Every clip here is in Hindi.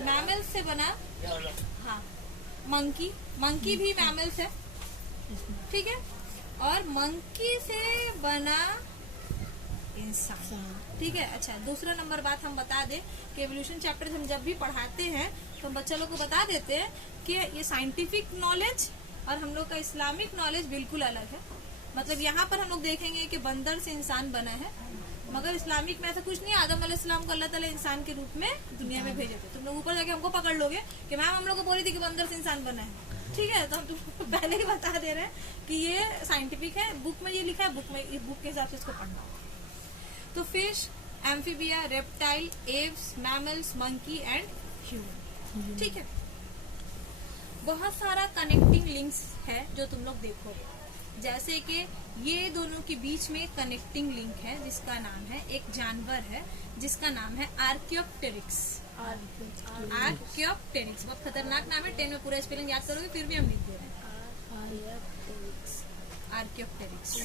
मैमल से बना, हाँ मंकी, मंकी भी मैमल्स है, ठीक है। और मंकी से बना इंसान, ठीक है। अच्छा, दूसरा नंबर बात हम बता दें कि एवोल्यूशन चैप्टर हम जब भी पढ़ाते हैं तो हम बच्चा लोग को बता देते हैं कि ये साइंटिफिक नॉलेज और हम लोग का इस्लामिक नॉलेज बिल्कुल अलग है। मतलब यहाँ पर हम लोग देखेंगे कि बंदर से इंसान बना है, मगर इस्लामिक में ऐसा कुछ नहीं है। आदम अलैहिस्सलाम को अल्लाह ताला इंसान के रूप में दुनिया में भेजे थे। तुम लोग ऊपर जाके हमको पकड़ लोगे कि मैम हम लोग को बोली थी कि बंदर से इंसान बना है, ठीक है। तो हम तुमको पहले ही बता दे रहे हैं कि ये साइंटिफिक है, बुक में ये लिखा है, बुक के हिसाब से इसको पढ़ना होगा। तो fish, amphibia, reptile, Aves, mammals, monkey and human, ठीक है। बहुत सारा कनेक्टिंग लिंक्स है जो तुम लोग देखोगे, जैसे कि ये दोनों के बीच में कनेक्टिंग लिंक है जिसका नाम है, एक जानवर है जिसका नाम है आर्कियोप्टेरिक्स। आर्कियोप्टेरिक्स बहुत खतरनाक नाम है, 10 में पूरा स्पेलिंग याद करोगे फिर भी हम लिख दे रहे हैं आर्कियोप्टेरिक्स।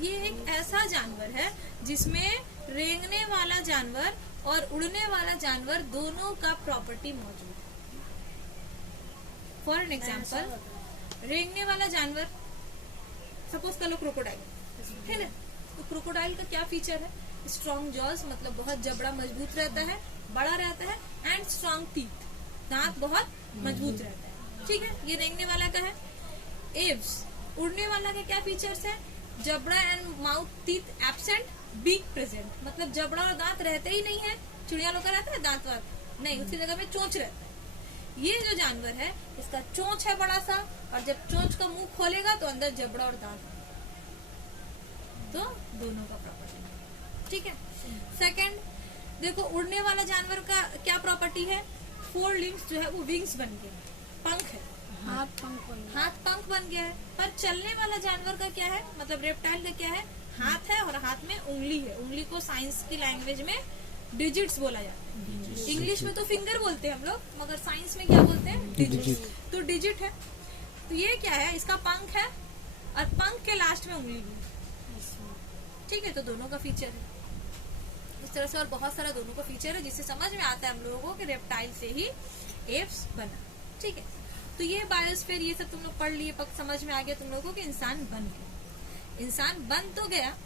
ये एक ऐसा जानवर है जिसमें रेंगने वाला जानवर और उड़ने वाला जानवर दोनों का प्रॉपर्टी मौजूद है। फॉर एन एग्जाम्पल, रेंगने वाला जानवर सपोज कर लो क्रोकोडाइल, है ना। तो क्रोकोडाइल का क्या फीचर है? स्ट्रॉन्ग जॉज, मतलब बहुत जबड़ा मजबूत रहता है, बड़ा रहता है, एंड स्ट्रॉन्ग टीथ, दांत बहुत मजबूत रहता है, ठीक है। ये रेंगने वाला का है। एव्स, उड़ने वाला के क्या फीचर्स है? जबड़ा and mouth teeth absent, beak present, मतलब जबड़ा और दांत रहते ही नहीं है। चिड़िया लोग का रहता है दांत वात नहीं, उसकी जगह में चोंच रहता है। ये जो जानवर है इसका चोंच है बड़ा सा, और जब चोंच का मुंह खोलेगा तो अंदर जबड़ा और दांत, तो दोनों का प्रॉपर्टी, ठीक है। सेकंड देखो, उड़ने वाला जानवर का क्या प्रॉपर्टी है? 4 लिम्स जो है वो विंग्स बन गए, पंख है, हाथ पंख बन गया है। पर चलने वाला जानवर का क्या है? मतलब रेप्टाइल का क्या है? हाथ है और हाथ में उंगली है। उंगली को साइंस की लैंग्वेज में डिजिट्स बोला जाता है। इंग्लिश में तो फिंगर बोलते हैं हम लोग, मगर साइंस में क्या बोलते हैं? डिजिट। तो डिजिट है। तो ये क्या है? इसका पंख है और पंख के लास्ट में उंगली भी, ठीक है। तो दोनों का फीचर है इस तरह से, और बहुत सारा दोनों का फीचर है जिससे समझ में आता है हम लोगों को कि रेप्टाइल से ही एप्स बना, ठीक है। तो ये बायोस्फीयर ये सब तुम लोग पढ़ लिए, पक समझ में आ गया तुम लोगों को कि इंसान बन गया। इंसान बन तो गया,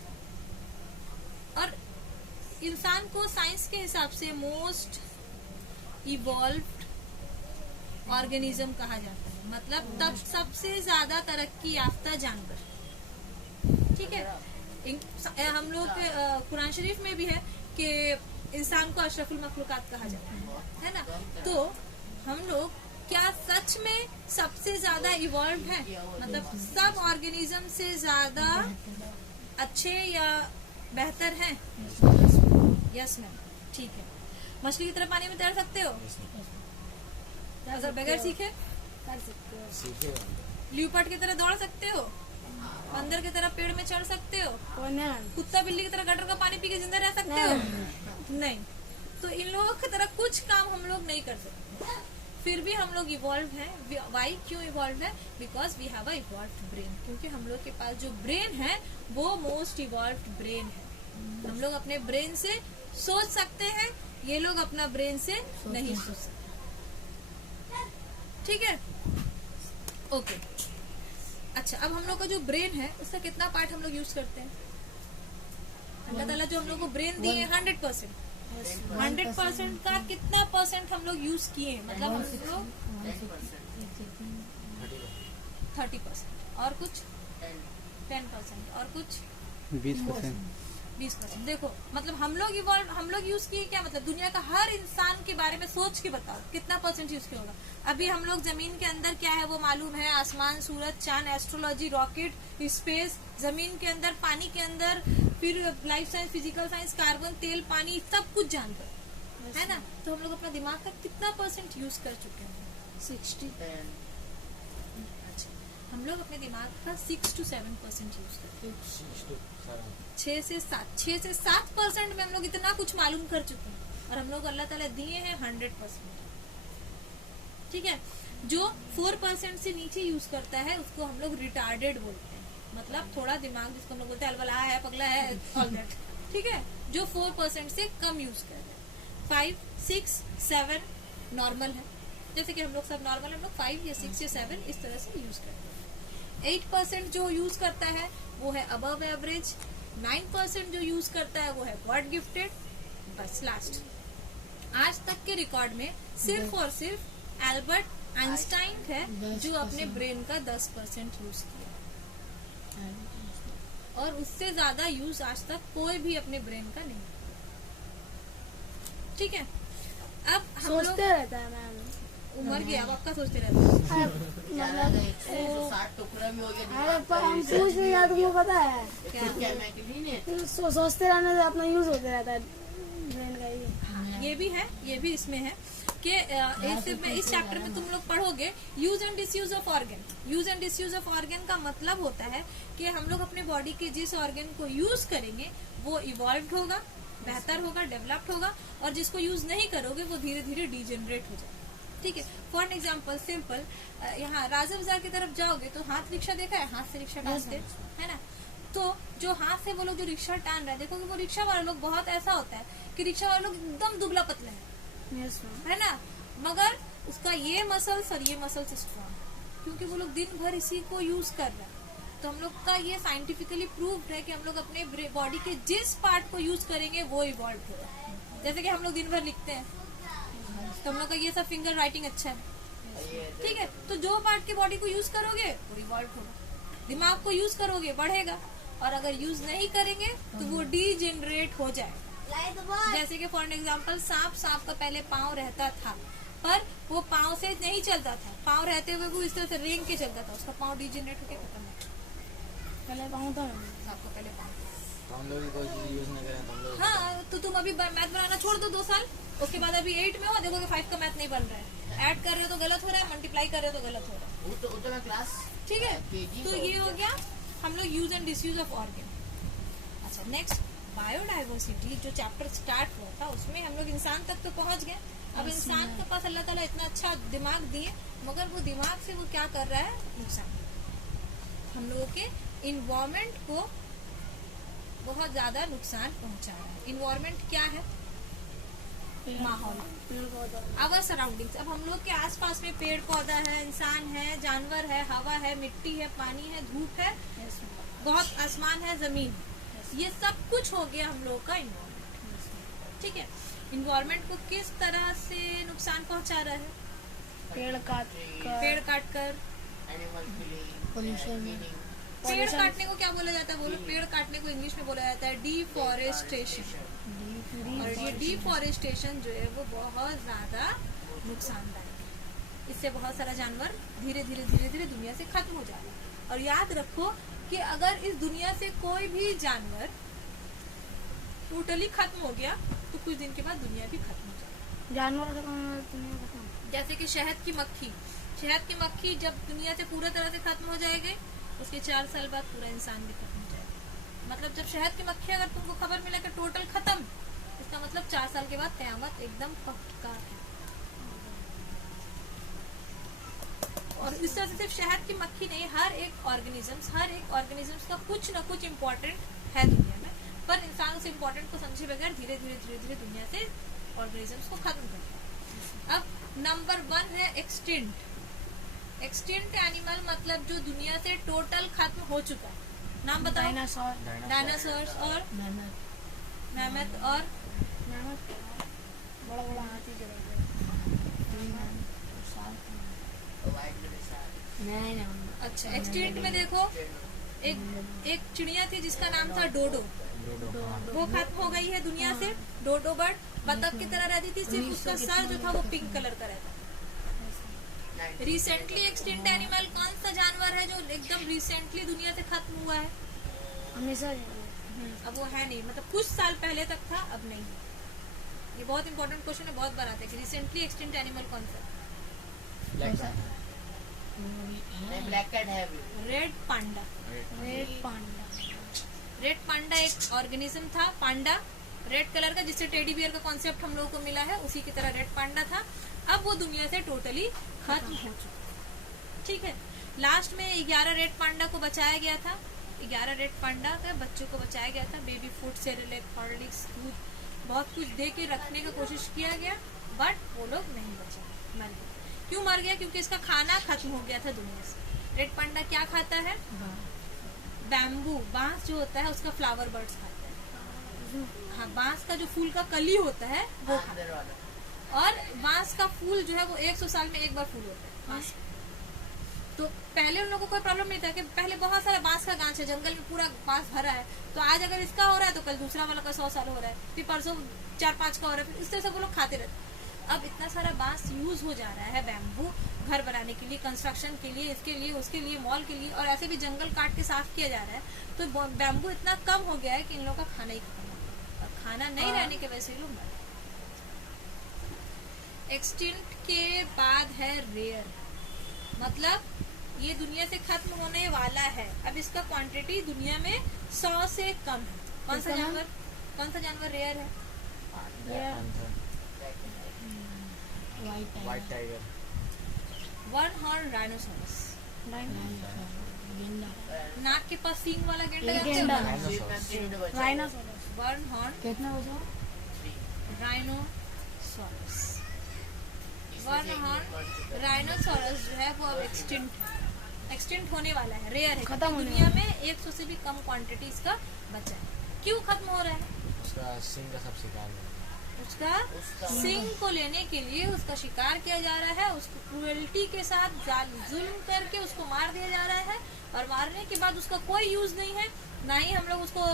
और इंसान को साइंस के हिसाब से मोस्ट इवॉल्व्ड ऑर्गेनिज्म कहा जाता है, मतलब तब सबसे ज्यादा तरक्की याफ्ता जानवर, ठीक है। हम लोग कुरान शरीफ में भी है कि इंसान को अशरफुल मखलूकात कहा जाता है ना। तो हम लोग क्या सच में सबसे ज्यादा इवॉल्व है? मतलब सब ऑर्गेनिज्म से ज्यादा अच्छे या बेहतर हैं? यस मैम, ठीक है। मछली की तरह पानी में तैर सकते हो अगर बगैर सीखे? कर सकते हो। ल्यूपर्ड की तरह दौड़ सकते हो? बंदर की तरह पेड़ में चढ़ सकते हो? कुत्ता बिल्ली की तरह गटर का पानी पी के जिंदा रह सकते हो? नहीं। तो इन लोगों की तरह कुछ काम हम लोग नहीं कर सकते, फिर भी हम लोग इवॉल्व हैं। वाई? क्यों इवॉल्व है? Because we have a evolved brain, क्योंकि हम लोग के पास जो ब्रेन है वो मोस्ट इवॉल्व्ड ब्रेन है। हम लोग अपने ब्रेन से सोच सकते हैं, ये लोग अपना ब्रेन से नहीं सोच सकते, ठीक है। ओके, अच्छा, अब हम लोग का जो ब्रेन है उसका कितना पार्ट हम लोग यूज करते हैं? अल्लाह ताला जो हम लोग को ब्रेन दिए 100%, 100% का कितना परसेंट हम लोग यूज किए? मतलब हम लोग 30%, और कुछ 10%, और कुछ 20%। देखो, मतलब हम लोग यूज किए क्या? मतलब दुनिया का हर इंसान के बारे में सोच के बताओ कितना परसेंट यूज किया होगा। अभी हम लोग जमीन के अंदर क्या है वो मालूम है, आसमान, सूरज, चांद, एस्ट्रोलॉजी, रॉकेट, स्पेस, जमीन के अंदर, पानी के अंदर, फिर life science, physical science, carbon, तेल, पानी, सब कुछ जानते है ना। तो हम लोग अपना दिमाग का कितना परसेंट यूज कर चुके हैं? 60। हम लोग अपने दिमाग का 6 to 7% यूज करते हैं। 6 से 7% में हम लोग इतना कुछ मालूम कर चुके हैं, और हम लोग अल्लाह ताला दिए हैं 100%, ठीक है। जो 4% से नीचे यूज करता है उसको हम लोग रिटार्डेड बोलते हैं, मतलब थोड़ा दिमाग जिसको हम लोग बोलते हैं अलबला है, पगला है, ऑल दैट, ठीक है। जो 4% से कम यूज कर रहे हैं, 5, 6, 7, नॉर्मल है, जैसे कि हम लोग सब नॉर्मल, हम लोग 5 या 6 या 7 इस तरह से यूज करते हैं। 8% जो यूज करता है वो है अबव एवरेज, 9% जो यूज करता है वो है गॉड गिफ्टेड। बस लास्ट, आज तक के रिकॉर्ड में सिर्फ और सिर्फ एल्बर्ट आइंस्टाइन है जो अपने ब्रेन का 10% यूज किया, और उससे ज्यादा यूज आज तक कोई भी अपने ब्रेन का नहीं। ठीक है, अब हम लोग सोचते रहता है मैम, उम्र गया अब आपका सोचते रहता है। मतलब 160 टुकड़ा में हो गया। अरे पर हम पूछ नहीं रहा, तुमको पता है क्या? सोचते रहने से अपना यूज होते रहता है ब्रेन का ये। हाँ, ये भी है, ये भी इसमें है कि इस चैप्टर में तुम लोग पढ़ोगे use and disuse of organ. Use and disuse of organ का मतलब होता है कि हम लोग अपने बॉडी के जिस ऑर्गन को यूज करेंगे वो इवॉल्व होगा, बेहतर होगा, डेवलप्ड होगा, और जिसको यूज नहीं करोगे वो धीरे धीरे डिजेनरेट हो जाएगा। ठीक है, फॉर एग्जाम्पल सिंपल, यहाँ राजा बाजार की तरफ जाओगे तो हाथ रिक्शा देखा है, हाथ से रिक्शा टानते है ना, तो जो हाथ से वो लोग जो रिक्शा टान रहे हैं, देखोगे वो रिक्शा वाले लोग बहुत ऐसा होता है कि रिक्शा वाले लोग एकदम दुबला पतला है ना, मगर उसका ये मसल्स और ये मसल्स स्ट्रॉन्ग, क्योंकि वो लोग दिन भर इसी को यूज कर रहे हैं। तो हम लोग का ये साइंटिफिकली प्रूव्ड है कि हम लोग अपने बॉडी के जिस पार्ट को यूज करेंगे वो इवॉल्व होगा। जैसे कि हम लोग दिन भर लिखते हैं तो हम लोग का ये सब फिंगर राइटिंग अच्छा है, ठीक है, तो जो पार्ट की बॉडी को यूज करोगे वो इवॉल्व होगा। दिमाग को यूज करोगे बढ़ेगा, और अगर यूज नहीं करेंगे तो वो डीजेनरेट हो जाएगा। जैसे कि फॉर एग्जाम्पल सांप का पहले पाँव रहता था, पर वो पाँव से नहीं चलता था, पाँव रहते हुए वो इस तरह से रेंग के चलता था, उसका पाँव डीजेनरेट होकर खत्म हो गया। पहले पाऊँ तो आपको पहले पाँव, हम लोग भी कोई चीज यूज नहीं करें तो हम लोग। हाँ, तो तुम अभी मैथ बनाना छोड़ दो 2 साल, उसके बाद अभी 8 में हो, देखोगे 5 का मैथ नहीं बन रहा है, ऐड कर रहे हो तो गलत हो रहा है, मल्टीप्लाई कर रहे हो तो गलत हो रहा है। उतना क्लास ठीक है, तो ये हो गया हम लोग use and disuse of organ. अच्छा, नेक्स्ट बायोडाइवर्सिटी जो चैप्टर स्टार्ट हुआ था उसमें हम लोग इंसान तक तो पहुंच गए। अब इंसान के पास अल्लाह ताला इतना अच्छा दिमाग दिए, मगर वो दिमाग से वो क्या कर रहा है, नुकसान। हम लोगों के इन्वायरमेंट को बहुत ज्यादा नुकसान पहुंचा रहा है। इन्वायरमेंट क्या है, माहौल, आवर सराउंडिंग्स। अब हम लोग के आसपास में पेड़ पौधा है, इंसान है, जानवर है, हवा है, मिट्टी है, पानी है, धूप है, बहुत आसमान है, जमीन, ये सब कुछ हो गया हम लोग का इन्वायरमेंट। ठीक है, इन्वायरमेंट को किस तरह से नुकसान पहुंचा रहा है, पेड़ काट कर पोल्यूशन। पेड़ काटने को क्या बोला जाता है, बोलो, पेड़ काटने को इंग्लिश में बोला जाता है डिफॉरेस्टेशन। और ये डिफॉरेस्टेशन जो है वो बहुत ज्यादा नुकसानदायक है, इससे बहुत सारा जानवर धीरे धीरे दुनिया से खत्म हो जा रहा है। और याद रखो कि अगर इस दुनिया से कोई भी जानवर टोटली खत्म हो गया तो कुछ दिन के बाद दुनिया भी खत्म हो जाएगी। जानवर जैसे कि शहद की मक्खी जब दुनिया से पूरा तरह से खत्म हो जाएगी, उसके 4 साल बाद पूरा इंसान भी खत्म हो जाएगा। मतलब जब शहद की मक्खी अगर तुमको खबर मिला कि टोटल खत्म, इसका मतलब 4 साल के बाद कयामत एकदम पक्का है। और इस तरह से सिर्फ शहद की मक्खी नहीं, हर एक ऑर्गेनिजम्स का कुछ न कुछ इम्पोर्टेंट है दुनिया में, पर इंसान उस इम्पोर्टेंट को समझे बगैर धीरे धीरे दुनिया से ऑर्गेनिजम्स को खत्म कर दिया। अब नंबर 1 है एक्सटिंक्ट एनिमल, मतलब जो दुनिया से टोटल खत्म हो चुका है। नाम बताओ। डायनासोर्स और मैमथ और बड़ा हाथी अच्छा, एक्सटिंक्ट में देखो एक चिड़िया थी जिसका नाम था डोडो, वो खत्म हो गई है दुनिया से। डोडो बर्ड बतख की तरह रहती थी, सिर्फ उसका सर जो था वो पिंक कलर का रहता था। रिसेंटली एक्सटिंक्ट एनिमल कौन सा जानवर है जो एकदम रिसेंटली दुनिया से खत्म हुआ है? हमेशा अब वो है नहीं, मतलब कुछ साल पहले तक था, अब नहीं। ये बहुत इंपॉर्टेंट क्वेश्चन है, बहुत बार आता है कि रिसेंटली एक्सटिंक्ट एनिमल कौन सा? ब्लैक कैट है अभी। रेड पांडा एक ऑर्गेनिज्म था, पांडा रेड कलर का, जिससे टेडी बियर का कॉन्सेप्ट हम लोगों को मिला है, उसी की तरह रेड पांडा था। अब वो दुनिया से टोटली खत्म हो चुका। ठीक है, लास्ट में 11 रेड पांडा को बचाया गया था। 11 रेड पांडा के बच्चों को बचाया गया था। बेबी फूड, सेरेलैक, हॉर्लिक्स, दूध, बहुत कुछ दे के रखने का कोशिश किया गया, बट वो लोग नहीं बचा, मर गया। क्यों मर गया? क्योंकि इसका खाना खत्म हो गया था दुनिया से। रेड पांडा क्या खाता है? बैम्बू, बांस जो होता है उसका फ्लावर बर्ड्स खाते हैं। हाँ, बांस का जो फूल का कली होता है वो खाता अंदर वाला है। और बांस का फूल जो है वो 100 साल में एक बार फूल होता है बांस। तो पहले उन लोगों को कोई प्रॉब्लम नहीं था कि पहले बहुत सारा बांस का गांच है, जंगल में पूरा बांस भरा है, तो आज अगर इसका हो रहा है तो कल दूसरा वाला का 100 साल हो रहा है, फिर परसों 4-5 का हो रहा है, फिर इस तरह से वो लोग खाते रहते हैं। अब इतना सारा बांस यूज हो जा रहा है, बैम्बू घर बनाने के लिए, कंस्ट्रक्शन के लिए, इसके लिए, उसके लिए, मॉल के लिए, और ऐसे भी जंगल काट के साफ किया जा रहा है, तो बैम्बू इतना कम हो गया है कि इन लोगों का खाना ही खत्म हो गया, और खाना नहीं रहने की वजह से लोग मर गए। एक्सटिंक्ट के बाद है रेयर, मतलब ये दुनिया से खत्म होने वाला है। अब इसका क्वांटिटी दुनिया में 100 से कम है। कौन सा जानवर रेयर है? White tiger, one horn rhinoceros, नाक के पास सींग वाला गेंडा। राइनोसोरस। वन हॉर्न कितना बचा? राइनोसोरस। वन हॉर्न राइनोसोरस जो है वो अब एक्सटिंक्ट होने वाला है, रेयर है। खत्म होने दुनिया में 100 से भी कम क्वांटिटी इसका बचा है। क्यों खत्म हो रहा है? उसका सिंग का सब शिकार है। उसका सिंग को लेने के लिए उसका शिकार किया जा रहा है, उसको क्रूएल्टी के साथ जुल्म करके उसको मार दिया जा रहा है, और मारने के बाद उसका कोई यूज नहीं है, ना ही हम लोग उसको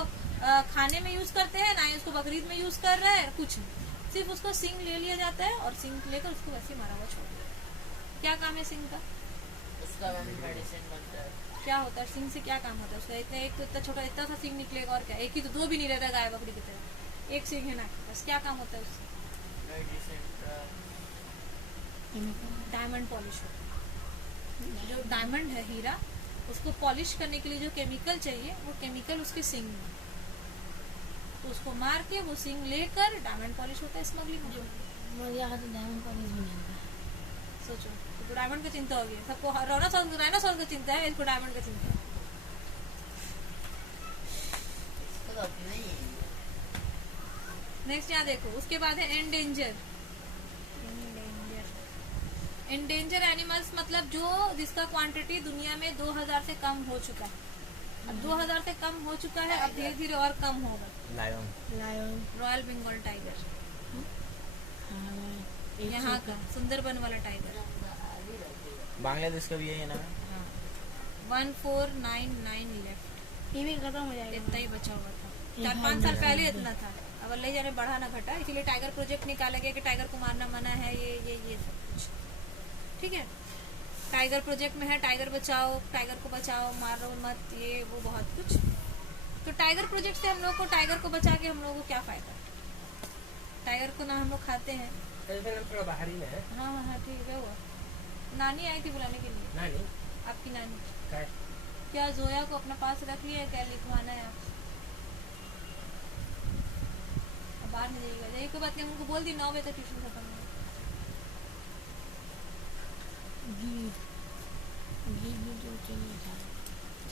खाने में यूज करते हैं, ना ही उसको बकरीद में यूज कर रहे हैं, कुछ नहीं। सिर्फ उसको सिंग ले लिया जाता है और सिंग लेकर उसको वैसे ही मारा हुआ छोड़ दिया। क्या काम है सिंग का? उसका मेडिसिन बनता है। क्या होता है सिंग से? क्या काम होता है उसका? इतना एक तो इतना छोटा इतना सा सिंग निकलेगा, और क्या, एक ही तो, दो भी नहीं रहता गाय बकरी की तरह, एक सिंग है ना के पास। क्या काम होता है उससे? डायमंड पॉलिश होता है। जो डायमंड है, हीरा, उसको पॉलिश करने के लिए जो केमिकल चाहिए वो केमिकल उसके सिंग में, तो उसको मार के वो सिंग लेकर डायमंड पॉलिश होता है, स्मगलिंग जो डायमंड पॉलिश बनाएंगे। सोचो, तो डायमंड का चिंता होगी सबको, राइनोसोरस का चिंता है, इसको डायमंड का चिंता है। नेक्स्ट यहाँ देखो, उसके बाद है एंडेंजर। एंडेंजर एनिमल्स मतलब जो जिसका क्वांटिटी दुनिया में 2000 से कम हो चुका है। अब 2000 से कम हो चुका है, अब धीरे धीरे और कम होगा। लायन, रॉयल बंगाल टाइगर, यहाँ का सुंदरबन वाला टाइगर, बांग्लादेश का भी है ना। 1499 लेफ्ट, ये भी खत्म हो जाएगा। इतना ही बचा हुआ था। 4-5 साल पहले इतना था, अब अल्लाह जाने बढ़ा ना घटा, इसीलिए टाइगर प्रोजेक्ट निकाला गया कि टाइगर को मारना मना है, ये सब कुछ, ठीक है। टाइगर प्रोजेक्ट में है टाइगर बचाओ, टाइगर को बचाओ, मारो मत, ये वो बहुत कुछ। तो टाइगर प्रोजेक्ट से हम लोग को, टाइगर को बचा के हम लोगों को क्या फायदा? टाइगर को ना हम लोग खाते हैं। थोड़ा बाहरी में है। हाँ हाँ ठीक है। वो नानी आई थी बुलाने के लिए। नानी? आपकी नानी क्या जोया को अपना पास रख लिया? क्या लिखवाना है आप? बाहर में जाइएगा, जाइए, कोई बात नहीं, उनको बोल दी 9 बजे तक ट्यूशन खत्म हो।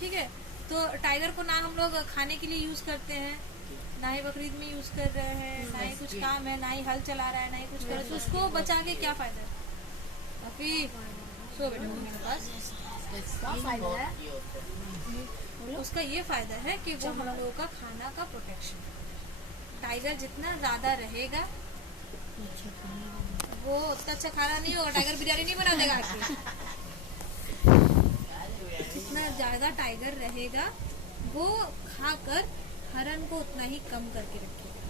ठीक है, तो टाइगर को ना हम लोग खाने के लिए यूज करते हैं, ना ही बकरीद में यूज कर रहे हैं, ना ही कुछ काम है, ना ही हल चला रहा है, ना ही कुछ कर रहा है, तो उसको बचा के क्या फायदा है? अभी सो बेटा मेरे पास उसका ये फायदा है कि वो हम लोगों का खाना का प्रोटेक्शन। टाइगर जितना ज्यादा रहेगा वो उतना अच्छा खाना नहीं होगा, टाइगर बिरयानी नहीं बना देगा आपकी। जितना ज्यादा टाइगर रहेगा वो खाकर हरण को उतना ही कम करके रखेगा,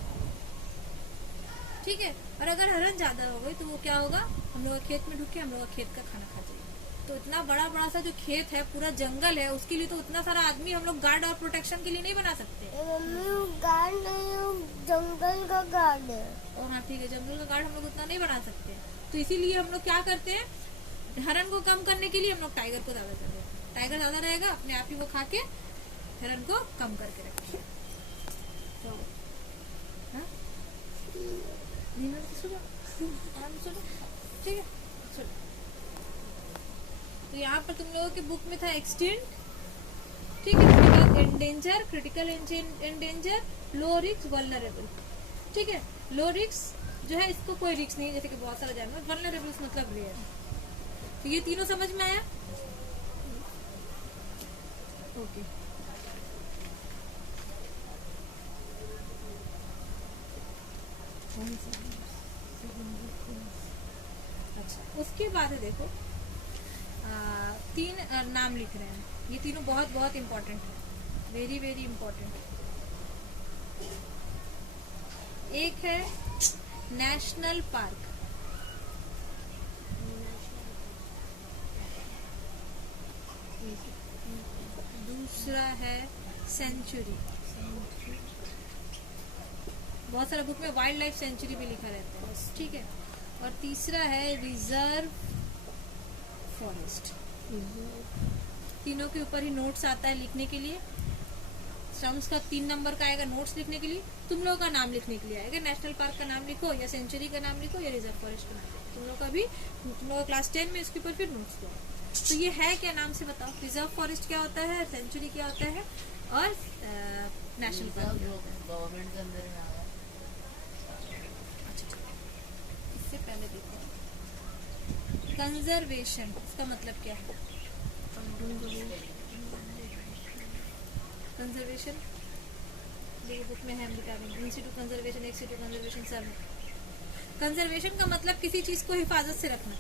ठीक है। और अगर हरण ज्यादा हो गई तो वो क्या होगा, हम लोग खेत में ढुक के हम लोग खेत का खाना खा जाएगा। तो इतना बड़ा बड़ा सा जो खेत है, पूरा जंगल है, उसके लिए तो उतना सारा आदमी हम लोग गार्ड और प्रोटेक्शन के लिए नहीं बना सकते। गार्ड नहीं, जंगल का गार्ड है। और हाँ ठीक है, जंगल का गार्ड हम लोग उतना नहीं बना सकते, तो इसीलिए हम लोग क्या करते हैं, हरण को कम करने के लिए हम लोग टाइगर को ज्यादा कर देते हैं। टाइगर ज्यादा रहेगा, अपने आप ही वो खा के हरण को कम करके रखेगा। तो ठीक है, तो यहाँ पर तुम लोगों के बुक में था एक्सटिंक्ट, ठीक है। उसके बाद endanger, critical endanger, low risk, vulnerable, ठीक है। लो रिस्क जो है इसको कोई रिस्क नहीं, जैसे कि बहुत सारा जानवर। वल्नरेबल्स मतलब रेयर। तो ये तीनों समझ में आया? ओके। अच्छा, उसके बाद है देखो तीन नाम लिख रहे हैं। ये तीनों बहुत बहुत इम्पोर्टेंट है, वेरी वेरी इम्पोर्टेंट। एक है नेशनल पार्क, दूसरा है सेंचुरी, बहुत सारा बुक में वाइल्ड लाइफ सेंचुरी भी लिखा रहता है, ठीक है। और तीसरा है रिजर्व फॉरेस्ट। तीनों के ऊपर ही नोट्स आता है लिखने के लिए। स्टम्स का 3 नंबर का आएगा नोट्स लिखने के लिए, तुम लोगों का नाम लिखने के लिए आएगा। नेशनल पार्क का नाम लिखो या सेंचुरी का नाम लिखो या रिजर्व फॉरेस्ट का नाम लिखो। तुम लोग का भी, तुम लोग क्लास 10 में इसके ऊपर फिर नोट्स दो। तो ये है क्या, नाम से बताओ। रिजर्व फॉरेस्ट क्या होता है, सेंचुरी क्या होता है, और नेशनल पार्क गवर्नमेंट के अंदर में आ गया। इससे पहले देखो कंजर्वेशन, इसका मतलब क्या है। कंजर्वेशन देखो बुक में है, हम बता देंगे। इंस्टीट्यूट कंजर्वेशन, एक्सीट्यूट कंजर्वेशन, सब। कंजर्वेशन का मतलब किसी चीज को हिफाजत से रखना,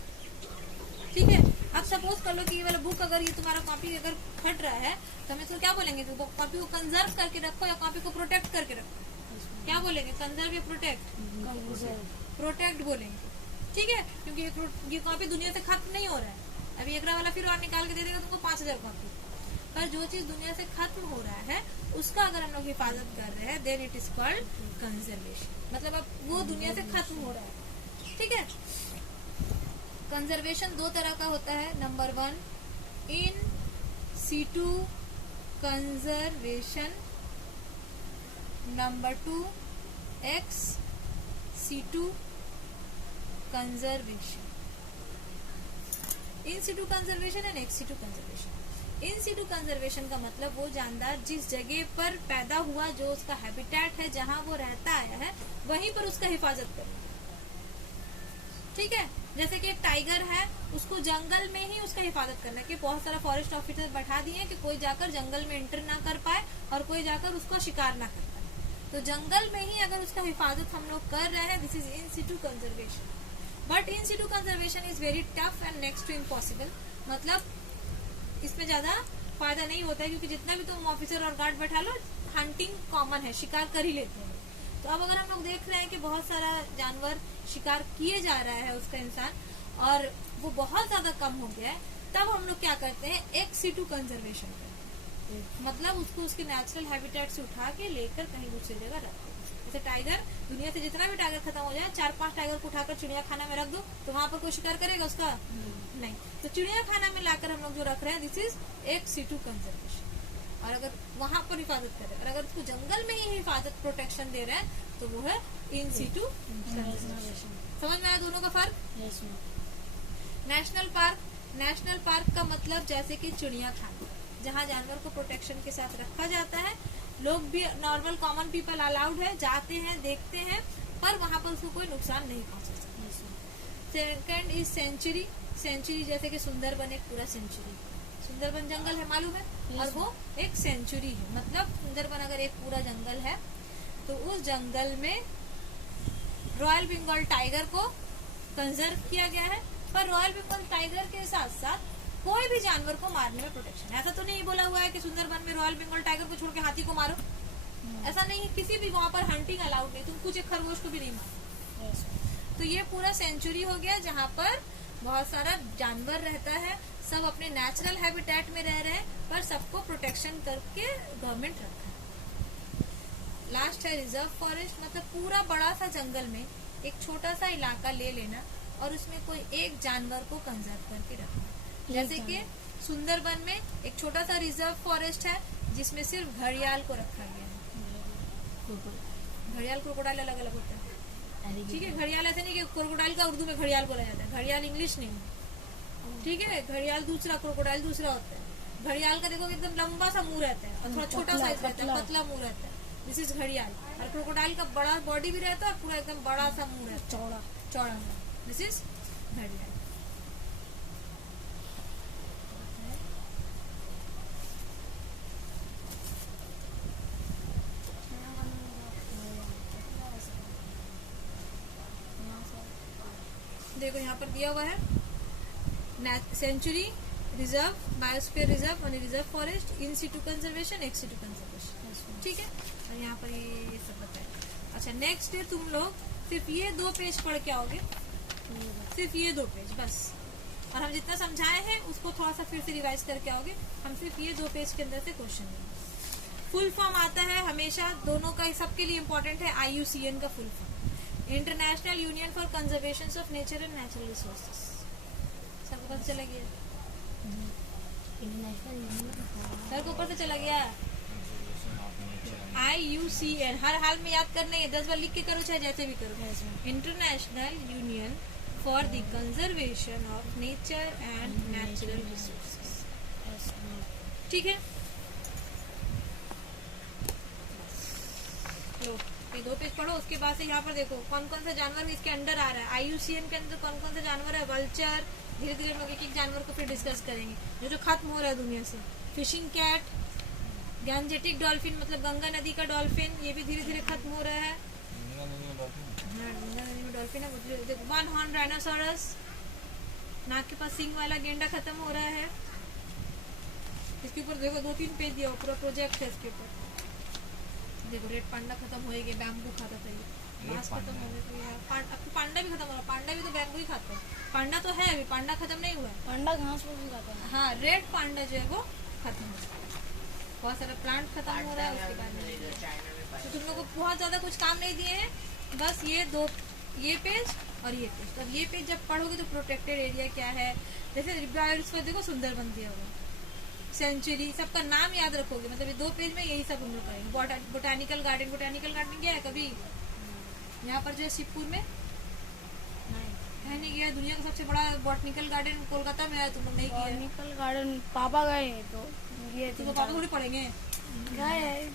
ठीक है। अब सपोज कर लो कि ये वाला बुक, अगर ये तुम्हारा कॉपी अगर फट रहा है तो हम इसको क्या बोलेंगे, तो कॉपी को कंजर्व करके रखो या कॉपी को प्रोटेक्ट करके रखो। क्या बोलेंगे, कंजर्व या प्रोटेक्ट? प्रोटेक्ट बोलेंगे, ठीक है। क्योंकि ये कॉपी दुनिया से खत्म नहीं हो रहा है। अभी एक वाला फिर और निकाल के दे देगा तुमको 5000 कॉपी। पर जो चीज दुनिया से खत्म हो रहा है उसका अगर हम लोग हिफाजत कर रहे हैं, then it is called conservation. मतलब अब वो दुनिया से खत्म हो रहा है, ठीक है। कंजर्वेशन 2 तरह का होता है। Number 1 in situ conservation, number 2 ex situ conservation. In situ conservation and ex situ conservation. In situ conservation का मतलब वो जानदार जिस जगह पर पैदा हुआ, जो उसका हैबिटेट है, जहां वो रहता आया है, वहीं पर उसका हिफाजत करना, ठीक है। जैसे कि एक टाइगर है, उसको जंगल में ही उसका हिफाजत करना है। कि बहुत सारा फॉरेस्ट ऑफिसर बैठा दिए कि कोई जाकर जंगल में एंटर ना कर पाए और कोई जाकर उसका शिकार ना कर पाए। तो जंगल में ही अगर उसका हिफाजत हम लोग कर रहे हैं, this is in situ conservation. But in situ conservation is very tough and next to impossible. मतलब इसमें ज्यादा फायदा नहीं होता है, क्योंकि जितना भी तुम ऑफिसर और गार्ड बैठा लो, हंटिंग कॉमन है, शिकार कर ही लेते हैं। तो अब अगर हम लोग देख रहे हैं कि बहुत सारा जानवर शिकार किए जा रहा है उसका इंसान, और वो बहुत ज्यादा कम हो गया है, तब हम लोग क्या करते हैं, एक्स सीटू कंजर्वेशन करते हैं। मतलब उसको उसके नेचुरल हैबिटेट से उठा के लेकर कहीं दूसरी जगह रखते हैं। जैसे टाइगर, दुनिया से जितना भी टाइगर खत्म हो जाए, 4-5 टाइगर को उठाकर चिड़ियाखाना में रख दो, तो वहाँ पर कोई शिकार करेगा उसका? नहीं। तो चिड़ियाखाना में लाकर हम लोग जो रख रहे हैं, this is ex situ conservation. और अगर वहां पर हिफाजत कर रहे हैं, और अगर उसको जंगल में ही हिफाजत प्रोटेक्शन दे रहे हैं, तो वो है इन सीटू कंजर्वेशन। समझ में आया दोनों का फर्क? नेशनल पार्क, नेशनल पार्क का मतलब जैसे कि चिड़ियाखाना, जहाँ जानवर को प्रोटेक्शन के साथ रखा जाता है। लोग भी, नॉर्मल कॉमन पीपल अलाउड है, जाते हैं, देखते हैं, पर वहाँ पर उसको कोई नुकसान नहीं पहुँचा सकता। Second is century. सेंचुरी जैसे कि सुंदरबन एक पूरा सेंचुरी, सुंदरबन जंगल है, मालूम है, और वो एक सेंचुरी है। मतलब सुंदरबन अगर एक पूरा जंगल है, तो उस जंगल में रॉयल बंगाल टाइगर को कंजर्व किया गया है। पर रॉयल बंगाल टाइगर के साथ साथ कोई भी जानवर को मारने में प्रोटेक्शन है। ऐसा तो नहीं बोला हुआ है कि सुंदरबन में रॉयल बंगाल टाइगर को छोड़ के हाथी को मारो, ऐसा नहीं। किसी भी वहाँ पर हंटिंग अलाउड नहीं, तुम कुछ एक खरगोश को भी नहीं मारो। तो ये पूरा सेंचुरी हो गया, जहाँ पर बहुत सारा जानवर रहता है, सब अपने नेचुरल हैबिटेट में रह रहे हैं, पर सबको प्रोटेक्शन करके गवर्नमेंट रखा है। लास्ट है रिजर्व फॉरेस्ट। मतलब पूरा बड़ा सा जंगल में एक छोटा सा इलाका ले लेना और उसमें कोई एक जानवर को कंजर्व करके रखना। जैसे कि सुंदरबन में एक छोटा सा रिजर्व फॉरेस्ट है, जिसमें सिर्फ घड़ियाल को रखा गया है। घड़ियाल क्रोकोडाइल अलग अलग होता है, ठीक है। घड़ियाल ऐसे नहीं कि क्रोकोडाइल का उर्दू में घड़ियाल बोला जाता है, घड़ियाल इंग्लिश नहीं है, ठीक है। घड़ियाल दूसरा, क्रोकोडाइल दूसरा होता है। घड़ियाल का देखो एकदम लंबा सा मुंह रहता है और थोड़ा छोटा साइज रहता है, पतला मुंह रहता है। दिस इज घड़ियाल। और क्रोकोडाइल का बड़ा बॉडी भी रहता है और पूरा एकदम बड़ा सा मुंह रहता चौड़ा। है, चौड़ा मुंह। दिस इज घड़ियाल। देखो यहाँ पर दिया हुआ है सेंचुरी, रिजर्व, बायोस्फीयर रिजर्व और reserve forest, in situ conservation, ex situ conservation. ठीक है, और यहाँ पर ये सब बताया। अच्छा, नेक्स्ट है तुम लोग सिर्फ ये 2 पेज पढ़ के आओगे, सिर्फ ये 2 पेज बस। और हम जितना समझाए हैं उसको थोड़ा सा फिर से रिवाइज करके आओगे। हम सिर्फ ये 2 पेज के अंदर से क्वेश्चन लेंगे। फुल फॉर्म आता है हमेशा, दोनों का सबके लिए इम्पोर्टेंट है। IUCN का full form international union for conservation of nature and natural resources. सबको पता चला गया? सर को ऊपर से चला गया। IUCN हर हाल में याद करना है, 10 बार लिख के करो चाहे जैसे भी करो। International union for the conservation of nature and natural resources. ठीक है, लो ये 2 पेज पढ़ो। उसके बाद से यहाँ पर देखो कौन कौन सा जानवर इसके अंडर आ रहा है। IUCN के अंदर कौन कौन सा जानवर है। वल्चर, धीरे धीरे हम लोग एक एक जानवर को फिर डिस्कस करेंगे जो खत्म हो रहा है दुनिया से। फिशिंग कैट, गैंजेटिक डॉल्फिन मतलब गंगा नदी का डॉल्फिन, ये भी धीरे धीरे खत्म हो रहा है। हाँ, गंगा नदी में डॉल्फिन है। देखो 1 हॉर्न राइनोसोरस, नाक के पास सिंग वाला गेंडा खत्म हो रहा है। इसके ऊपर देखो 2-3 पेज दिया, पूरा प्रोजेक्ट है इसके ऊपर। देखो रेड पांडा खत्म हो गया, बैम्बू खाता था ये, मांस खत्म हो गया। अब पांडा भी खत्म हो रहा है, पांडा भी तो बैम्बू ही खाता है। पांडा तो है अभी, पांडा खत्म नहीं हुआ है। पांडा घास फूस भी खाता है। हाँ, रेड पांडा जो है वो खत्म हो रहा है। बहुत सारा प्लांट खत्म हो रहा है। उसके बाद में तो तुम लोग को बहुत ज्यादा कुछ काम नहीं दिए हैं, बस ये पेज और ये पेज। तो अब ये पेज जब पढ़ोगे तो प्रोटेक्टेड एरिया क्या है, जैसे देखो सुंदरबन दिया हुआ, सेंचुरी, सबका नाम याद रखोगे। मतलब ये 2 पेज में यही सब हम लोग करेंगे। बोटानिकल गार्डन, बोटानिकल गार्डन गया है कभी? यहाँ पर जो है शिवपुर में नहीं गया। दुनिया का सबसे बड़ा बोटनिकल गार्डन कोलकाता में है, तुम लोग नहीं गए? बोटनिकल गार्डन पापा गए हैं तो ये तो पापा थोड़ी पढ़ेंगे। गए हैं।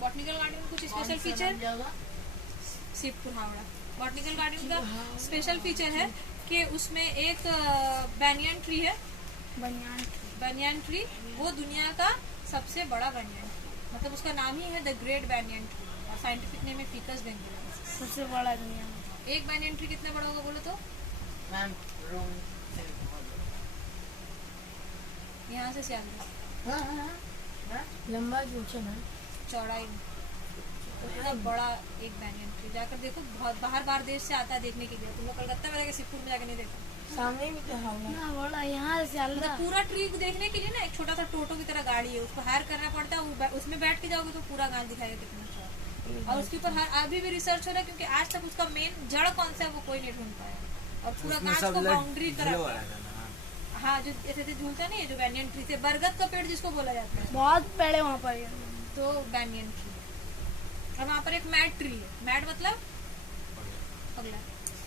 बोटनिकल गार्डन में कुछ special feature, Shivpur Howrah. Botanical garden का स्पेशल फीचर है कि उसमें एक बैनियन ट्री है। बनियान ट्री वो दुनिया का सबसे बड़ा बनियान, मतलब उसका नाम ही है द ग्रेट बनियान ट्री, और साइंटिफिक नेम है फिकस बेंगुलरेंसिस। सबसे बड़ा दुनिया में। एक बनियान ट्री कितना बड़ा होगा बोलो तो? मैम रूम यहाँ से सियालदह लंबा जोचा है, चौड़ाई में, तो इतना बड़ा एक बनियान ट्री। जाकर देखो, बहुत बाहर देश से आता है देखने के लिए। तुम लोग कलकत्ता में रहकर शिवपुर में जाकर नहीं देखा? सामने भी तो हावड़ा बड़ा, यहाँ से मतलब पूरा ट्री को देखने के लिए ना एक छोटा सा टोटो की तरह गाड़ी है, उसको हायर करना पड़ता है। उसमें बैठ के जाओगे तो पूरा गांव दिखाएगा कितना अच्छा। और उसके ऊपर अभी भी रिसर्च हो रहा है, क्योंकि आज तक उसका मेन जड़ कौन सा है वो कोई नहीं ढूंढ पाया। और पूरा गांव को बाउंड्री तरह, हाँ जो ऐसे झूलता नहीं है जो बैनियन ट्री से, बरगद का पेड़ जिसको बोला जाता है, बहुत पेड़ है वहाँ पर। तो बैनियन ट्री। और वहाँ पर एक मैड ट्री है। मैड मतलब अगला।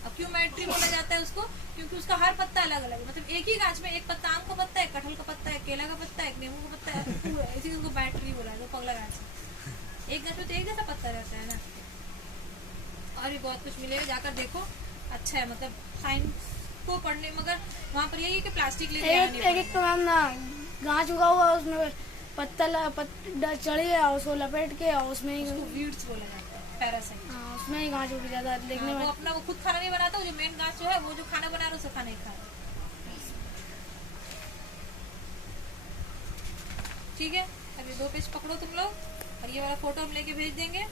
अब क्यों मैड ट्री बोला जाता है उसको? क्योंकि उसका हर पत्ता अलग अलग है। मतलब एक ही गाछ में एक पत्ता आम का पत्ता है, कटहल का पत्ता है, केला का पत्ता है, नींबू का पत्ता है, इसी को मैड ट्री बोला है। पगला गाछ है, एक गाछ में तो एक जैसा पत्ता रहता है ना। और भी बहुत कुछ मिलेगा, जाकर देखो, अच्छा है। मतलब साइंस को पढ़ने, मगर वहाँ पर यही है कि प्लास्टिक लेके एक तो मैम ना गाछ उगा हुआ, उसमें पत्ता चढ़ गया, उसको लपेट के और उसमें वीड्स बोला जाता है, पैरासाइट। हाँ, उसमें ही गाछ उग जाता है। देखने में वो अपना वो खुद खाना नहीं बनाता, वो जो मेन गाछ जो है वो जो खाना बना रहा है उसे खाना ही खा रहा है। ठीक है, अभी 2 पेज पकड़ो तुम लोग, और ये वाला फोटो हम लेके भेज देंगे।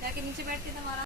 जाके नीचे बैठ के तुम्हारा